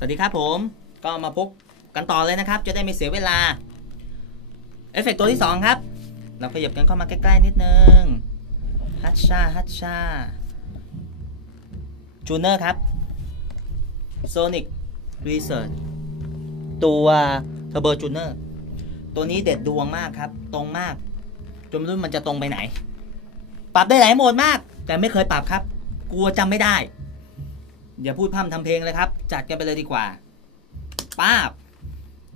สวัสดีครับผมก็มาพบกันต่อเลยนะครับ จะได้ไม่เสียเวลา เอฟเฟกตัวที่ 2 ครับ เราขยับกันเข้ามาใกล้ ๆ นิดนึงฮัตชาฮัตชาจูเนอร์ครับ Sonic Research ตัว Turbo Tuner ตัวนี้เด็ดดวงมากครับ ตรงมาก จนไม่รู้มันจะตรงไปไหน ปรับได้หลายโหมดมาก แต่ไม่เคยปรับครับ กลัวจำไม่ได้ อย่าพูดพร่ำทำเพลงเลยครับ จัดกันไปเลยดีกว่าป้าบ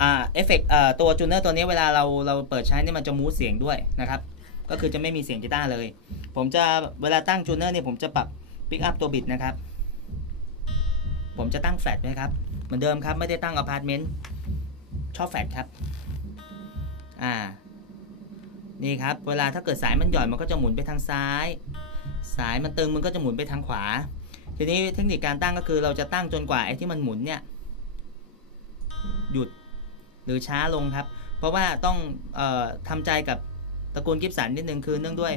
อ่าเอฟเฟกต์เอ่อตัวจูเนอร์ตัวนี้เวลาเราเราเปิดใช้เนี่ยมันจะมูสเสียงด้วยนะครับ ก็คือจะไม่มีเสียงกีตาร์เลย ผมจะเวลาตั้งจูเนอร์เนี่ยผมจะปรับปิกอัพตัวบิดนะครับ ผมจะตั้งแฟลตนะครับ เหมือนเดิมครับ ไม่ได้ตั้งอพาร์ตเมนต์ชอบแฟลตครับ อ่า นี่ครับ เวลาถ้าเกิดสายมันหย่อนมันก็จะหมุนไปทางซ้าย สายมันตึงมันก็จะหมุนไปทางขวา ทีนี้เทคนิคการตั้งก็คือเราจะตั้งจนกว่าไอ้ที่มันหมุนเนี่ยหยุดหรือช้าลงครับ เพราะว่าต้องออทำใจกับตระกูลกิฟสันนิดนึงคือเนื่องด้วย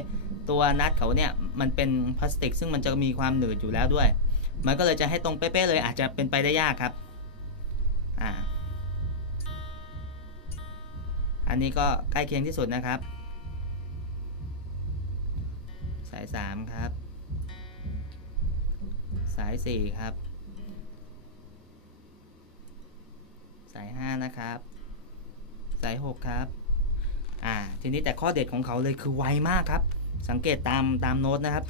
ตัวนัดเขาเนี่ยมันเป็นพลาสติก ซึ่งมันจะมีความหนืดอยู่แล้วด้วย มันก็เลยจะให้ตรงเป๊ะๆเลยอาจจะเป็นไปได้ยากครับอ่าอันนี้ก็ใกล้เคียงที่สุดนะครับ สายสามครับ สายสี่ครับ สายห้านะครับ สายหกครับ อ่า ทีนี้แต่ข้อเด็ดของเขาเลยคือไวมากครับ สังเกตตามตามโน้ตนะครับ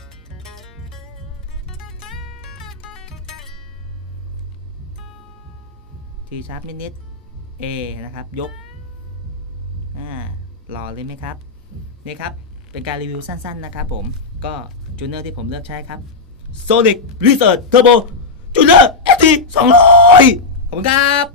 ทีชาร์ปนิดๆ A นะครับ ยก อ่ารอเลยไหมครับ นี่ครับ เป็นการรีวิวสั้นๆ นะครับผม ก็จูเนอร์ที่ผมเลือกใช้ครับ Sonic Research Turbo จูเนอร์ ST 200ขอบคุณครับ